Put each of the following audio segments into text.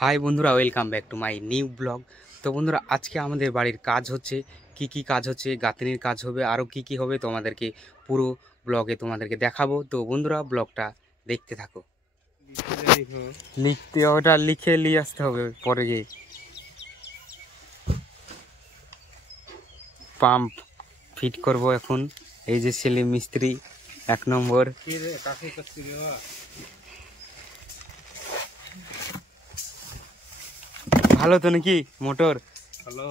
High বন্ধুরা, welcome back to my new blog. তো বন্ধুরা, আজকে আমাদের বাড়ির কাজ হচ্ছে। কি কাজ হচ্ছে, গাঁথনির কাজ হবে, আরও কি হবে তোমাদেরকে পুরো ব্লগে তোমাদেরকে দেখাবো। তো বন্ধুরা, ব্লগটা দেখতে থাকো। লিখতে ওটা লিখে নিয়ে আসতে হবে পরে গিয়ে। পাম্প ফিট করব এখন। এই যে সেলিম মিস্ত্রি 1 নম্বর। ভালো তো নাকি মোটর? ভালো।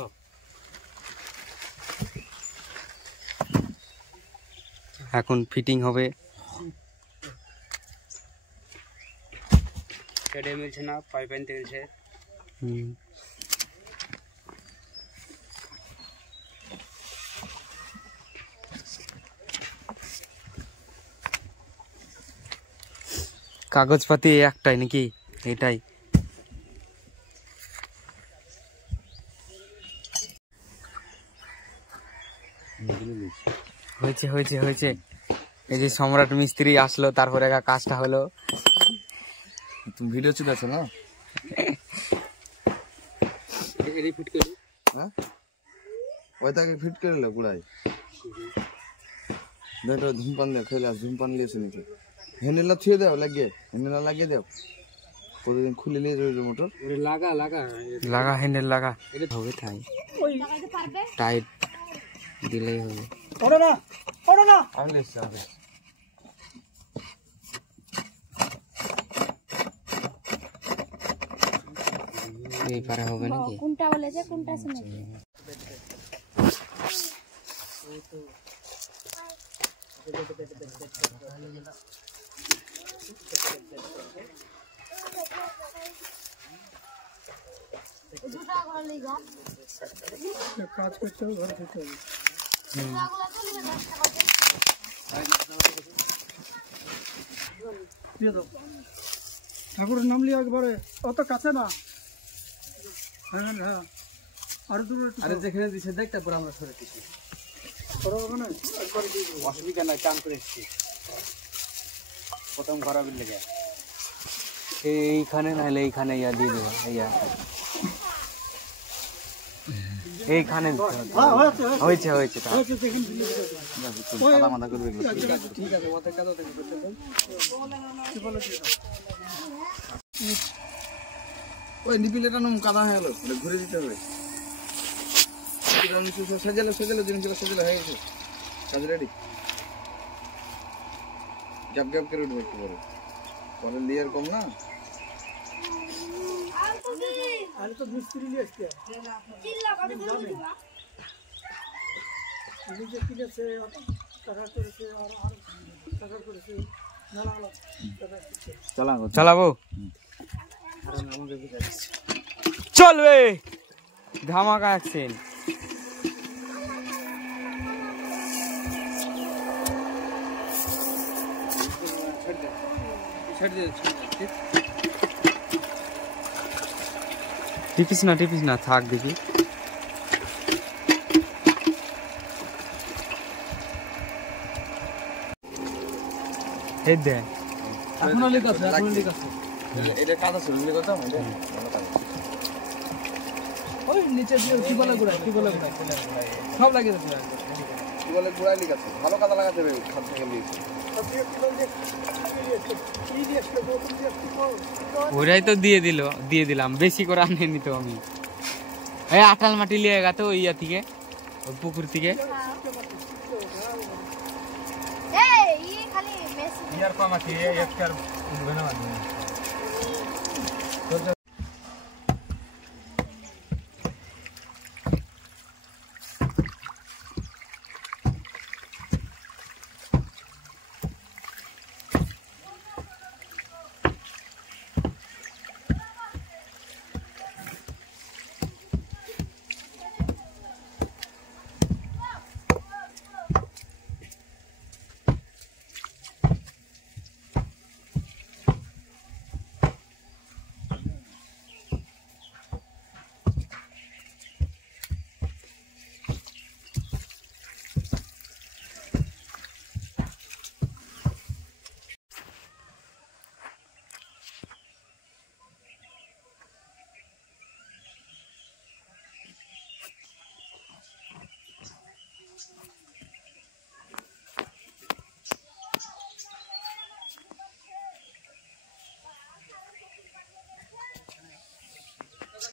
এখন ফিটিং হবে। হেডে মিলছে না, পাইপ আনতে গেছে। কাগজপাতি একটাই নাকি? এটাই হয়েছে হয়েছে হয়েছে। এই যে সম্রাট মিস্ত্রি আসলো, তারপরে কাজটা হলো। তুমি ভিডিও চুদাছো না? ফিট করে হ্যাঁ, ওই তাকে ফিট করে লো গুড়াই। দেখো ধূমপান দিয়ে খেলে ধূমপান লিয়েছে নাকি? হ্যান্ডেলটা থুয়ে দাও, লাগিয়ে হ্যান্ডেলটা লাগিয়ে দাও। প্রতিদিন খুলে নিয়ে যাবে মোটর। লাগা লাগা লাগা, হ্যান্ডেল লাগা। এটা হবে তাই টাইট দিলেই হবে। ওড়ো না ওড়ো না, আমি লিখছি আমি। এই পারে হবে নাকি? কোনটা বলে যে কোনটা শুনে কাজ করতে হবে, ঘর করতে হবে। ঠাকুরের নাম লিয়ে একবারে অত কাছে না। হ্যাঁ হ্যাঁ, আরো দূরে। আরে যেখানে দিছে দেখ, তারপর আমরা সরে দিচ্ছি। অসুবিধা নাই, চান করে এসছি প্রথম খরাবের লেগে। এইখানে নাহলে এইখানে ইয়া দিয়ে দেবো। এইখানে হয়েছে হয়েছে। ওই নিপিলেটা নাম কাদা হয়ে গেল, ঘুরে দিতে হবে। সাজালো সাজালো জিনিসগুলো সাজালো হয়ে গেছে, কাজ রেডি। গ্যাপ গ্যাপ করে উঠবে একটু পরে, পরে লেয়ার কম না। আরে তো মিস্ত্রি নিয়ে আসছে, নিজে কিনেছে, টাকা করেছে, আর টাকা করেছে। চালাবো চলবে, ধামাকা অ্যাকশন। টিপিস না থাক দেখি। এই দে এখনো লিক আছে, এখনো লিক আছে। এটা কাদা ছিল, লিক করতাম এটা। ওই নিচে দিয়ে কি বলে গুড়াই সব লাগিয়ে দিতে হবে। কি বলে গুড়াই লিক আছে, ভালো কাদা লাগাতে হবে। খাদ থেকে লিক ওরাই তো দিয়ে দিলাম, বেশি করে আনেনি তো আমি। এই আটাল মাটি লিয়ে গেছে ওই ইয়া থেকে, ওই পুকুর থেকে। খালি বেশি ইয়ার পা মাটি একটার উঠবে না।